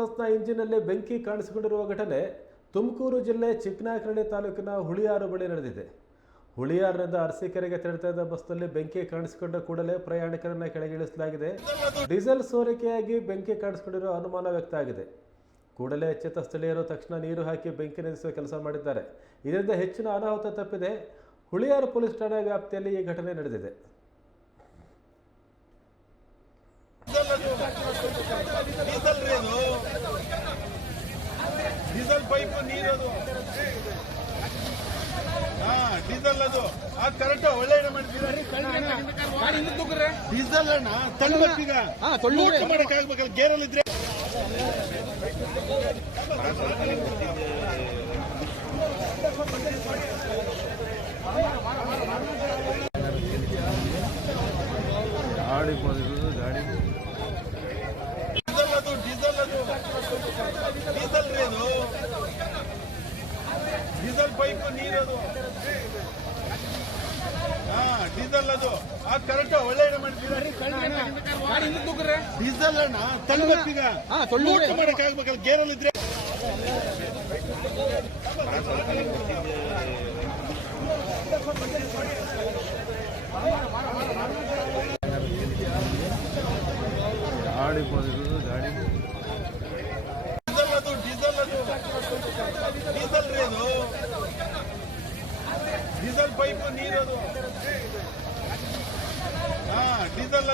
ಬಸ್ನ ಇಂಜಿನಲ್ಲಿ ಬೆಂಕಿ ಕಾಣಿಸಿಕೊಂಡಿರುವ ಘಟನೆ ತುಮಕೂರು ಜಿಲ್ಲೆ ಚಿಕ್ಕನಾಯಕನಹಳ್ಳಿ ತಾಲೂಕಿನ ಹುಳಿಯಾರು ಬಳಿ ನಡೆದಿದೆ. ಹುಳಿಯಾರಿನಿಂದ ಅರಸೀಕೆರೆಗೆ ತೆರಳುತ್ತಾ ಇದ್ದ ಬಸ್ನಲ್ಲಿ ಬೆಂಕಿ ಕಾಣಿಸಿಕೊಂಡ ಕೂಡಲೇ ಪ್ರಯಾಣಿಕರನ್ನು ಕೆಳಗಿಳಿಸಲಾಗಿದೆ. ಡೀಸೆಲ್ ಸೋರಿಕೆಯಾಗಿ ಬೆಂಕಿ ಕಾಣಿಸಿಕೊಂಡಿರುವ ಅನುಮಾನ ವ್ಯಕ್ತ ಆಗಿದೆ. ಕೂಡಲೇ ಎಚ್ಚೆತ್ತ ಸ್ಥಳೀಯರು ತಕ್ಷಣ ನೀರು ಹಾಕಿ ಬೆಂಕಿ ನಂದಿಸುವ ಕೆಲಸ ಮಾಡಿದ್ದಾರೆ. ಇದರಿಂದ ಹೆಚ್ಚಿನ ಅನಾಹುತ ತಪ್ಪಿದೆ. ಹುಳಿಯಾರು ಪೊಲೀಸ್ ಠಾಣೆ ವ್ಯಾಪ್ತಿಯಲ್ಲಿ ಈ ಘಟನೆ ನಡೆದಿದೆ. ಡೀಸೆಲ್ ಪೈಪ್ ನೀರದು ಡೀಸೆಲ್ ಅದು ಕರೆಕ್ಟ್ ಒಳ್ಳೆ ಡೀಸೆಲ್ ಅಣ್ಣ ತಳ್ಳಬೇಕೀಗ ಮಾಡಕ್ ಆಗ್ಬೇಕಲ್ಲ ಗೇರಲ್ಲಿ ಇದ್ರೆ ಗಾಡಿ ಡೀಸೆಲ್ ಪೈಪ್ ನೀರದು ಡೀಸೆಲ್ ಅದು ಕರೆಕ್ಟ್ ಒಳ್ಳೆ ಡೀಸೆಲ್ ಅಣ್ಣ ತಳ್ಳಬೇಕೀಗ ಮಾಡಕ್ ಆಗ್ಬೇಕಲ್ಲ ಗೇರಲ್ಲಿ ಇದ್ರೆ ಡೀಸೆಲ್ ಪೈಪ್ ನೀರದು ಡೀಸೆಲ್